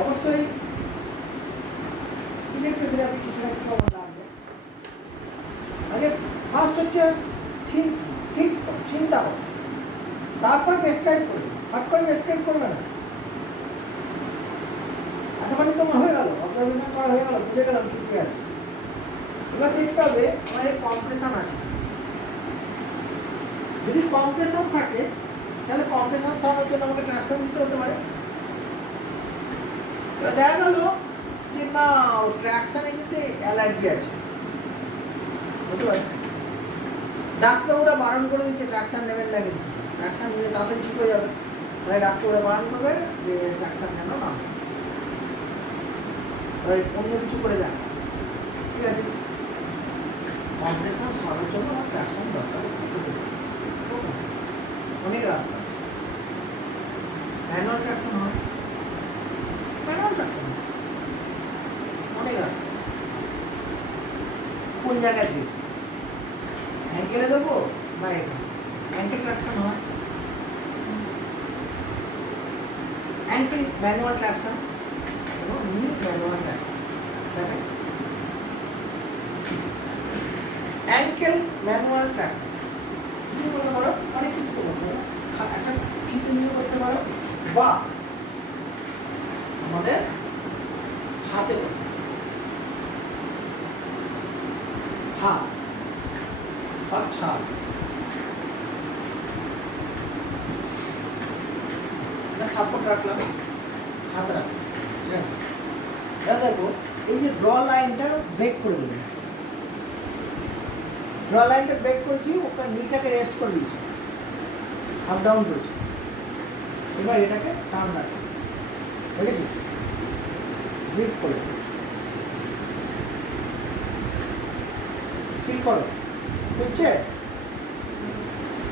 অবশ্যই ইলেকট্রোথেরাপি কিছু না কিছু আমার লাগবে। আগে ফার্স্ট হচ্ছে ঠিক চিন্তা করো। তারপর প্রেসক্রাইব করবে। হট করে প্রেসক্রাইব করবে না। এতখানি তোমার হয়ে গেল। অবজারভেশন করা হয়ে গেল, বুঝে গেলাম কি কি আছে। এবার দেখতে হবে আমার কম্প্রেশন আছে। যদি কম্প্রেশন থাকে, তাহলে কম্প্রেশন সরানোর জন্য আমাকে ট্রাকশন দিতে হতে পারে। দেখা গেল যে, না ট্র্যাকশনে কিন্তু অ্যালার্জি আছে। হতে পারে ডাক্তাররা বারণ করে দিচ্ছে ট্র্যাকশন নেবেন না কিন্তু। ট্র্যাকশন নিলে তাড়াতাড়ি ঠিক হয়ে যাবে। তাই ডাক্তাররা বারণ করবে যে ট্র্যাকশন যেন না। অন্য কিছু করে দেখ। ঠিক আছে? কম্প্রেশন সরানোর জন্য আমার ট্র্যাকশন দরকার। হতে অনেক রাস্তা আছে। ম্যানুয়াল ট্র্যাকশন হয়। ট্র্যাকশন হয় অনেক রাস্তা কোন জায়গায় দিই অ্যাঙ্কেলে দেবো বা এখানে অ্যাঙ্কেল ট্র্যাকশন হয়। অ্যাঙ্কেল ম্যানুয়াল ট্র্যাকশন এবং নি ম্যানুয়াল ট্র্যাকশন দেখেন অ্যাঙ্কেল ম্যানুয়াল ট্র্যাকশন তুমি মনে করো, অনেক কিছু তো করতে পারো। একটা ফিতে নিয়ে করতে পারো? বা আমাদের হাতে হাত ফার্স্ট হাত এটা সাপোর্ট রাখলাম। হাত রাখলাম। ঠিক আছে? এবার দেখো, এই যে ড্র লাইনটা ব্রেক করে দেবেন ড্র লাইনটা ব্রেক করেছি, ওটা নিটাকে রেস্ট করে দিয়েছি। আপ ডাউন করেছি। এবার এটাকে টার্ন রাখি দেখেছি? গ্রিপ করে। ফিল করো। বুঝছে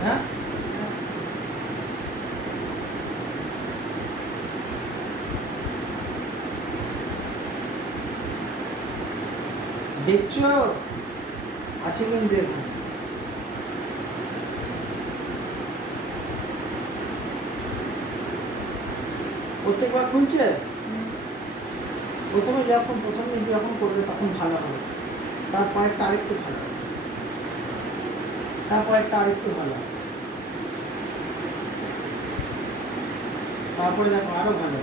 হ্যাঁ? দেখছ? আছে কিন্তু এখানে। প্রত্যেকবার খুলছে? প্রথমে যখন প্রথমে যখন করবে তখন ভালো হবে। তারপরেরটা আরেকটু ভালো হবে। তারপরেরটা আরেকটু ভালো হবে। তারপরে দেখো আরও ভালো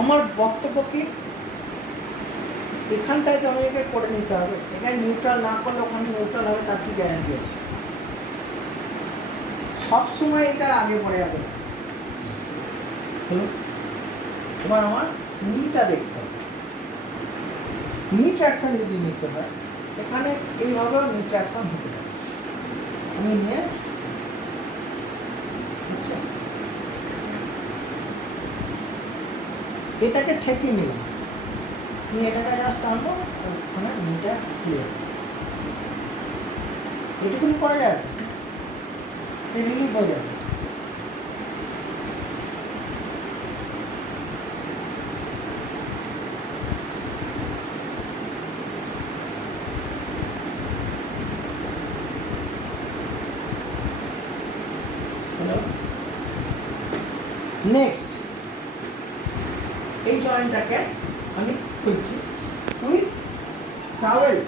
আমার বক্তব্য কি? এখানটায় তো আমাকে করে নিতে হবে, এখানে নিউট্রাল না করলে ওখানে নিউট্রাল হবে, তার কি গ্যারান্টি আছে? সবসময় এটার আগে পড়ে যাবে? এবার আমার নিটা দেখতে হবে। নি ট্র্যাকশন যদি নিতে হয়, এখানে এইভাবেও নি ট্র্যাকশন হতে পারে। আমি নিয়ে এটাকে ঠেকে নিলাম। নিয়ে এটাকে জাস্ট টানবো, ওখানে নিটা ক্লিয়ার এটুকুনি করা যায়? রিলিফ হয়ে যাবে নেক্সট এই জয়েন্টটাকে আমি খুলছি। উইথ টাওয়েল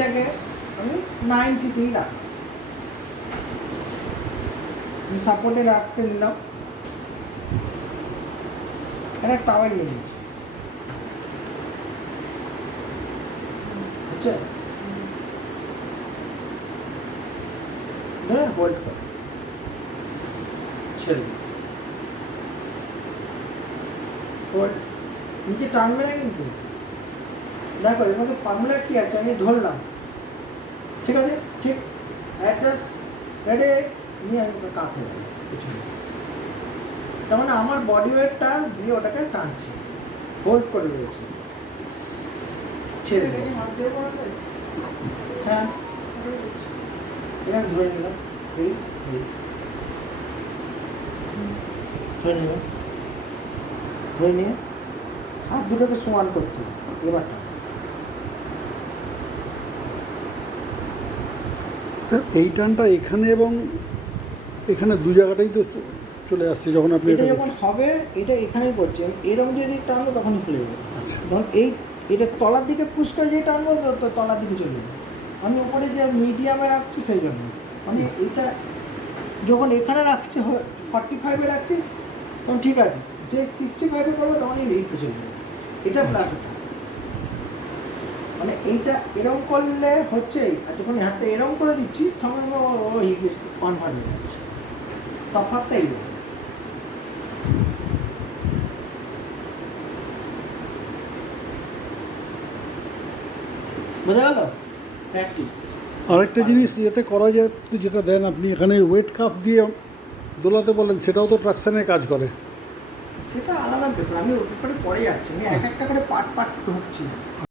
এটাকে আমি নাইনটিতেই রাখলাম আমি সাপোর্টে রাখতে নিলাম একটা টাওয়েল নিয়ে নিচ্ছি বুঝছ ধরে হোল্ড কর ছেড়ে হোল্ড নিচে টানবে না কিন্তু দেখো এর মধ্যে ফর্মুলা কি আছে? আমি ধরলাম। ঠিক আছে? ঠিক? অ্যাডজাস্ট রেডি নিয়ে আমি কাত হয়ে পিছনে। তার মানে আমার বডি ওয়েটটা দিয়ে ওটাকে টানছে। হোল্ড করে রয়েছে ছেড়ে। হ্যাঁ। এখানে ধরে নিলাম। এই এই। ধরে নিলাম। ধরে নিয়ে হাত দুটোকে সমান করতে হবে। এবারটা। স্যার এই টানটা এখানে এবং এখানে দু জায়গাটাই তো চলে আসছে যখন আপনি এটা যখন হবে এটা এখানেই পড়ছে। এরকম যদি টানবো তখনই খুলে যাবে। আচ্ছা। ধরুন এই এটা তলার দিকে পুশ করে যে টানবো তো তলার দিকে চলে যাবে। আমি উপরে যে মিডিয়ামে রাখছি সেই জন্য। মানে এটা যখন এখানে রাখছি ফর্টি ফাইভে রাখছি তখন ঠিক আছে। যে সিক্সটি ফাইভে করব তখনই এই চলে যাবে। এটা প্লাস ওটা মানে এইটা এরকম করলে হচ্ছে আর যখন হাতে এরকম করে দিচ্ছি সঙ্গে সঙ্গে কনভার্ট হয়ে যাচ্ছে। তফাৎটা এই বোঝা গেল? প্র্যাকটিস আরেকটা জিনিস ইয়েতে করা যায় যেটা দেন আপনি এখানে ওয়েট কাপ দিয়ে দোলাতে বলেন সেটাও তো ট্রাকশানে কাজ করে। সেটা আলাদা ব্যাপার আমি ওর ব্যাপারে পরে যাচ্ছি আমি এক একটা করে পার্ট পার্ট ঢুকছি। না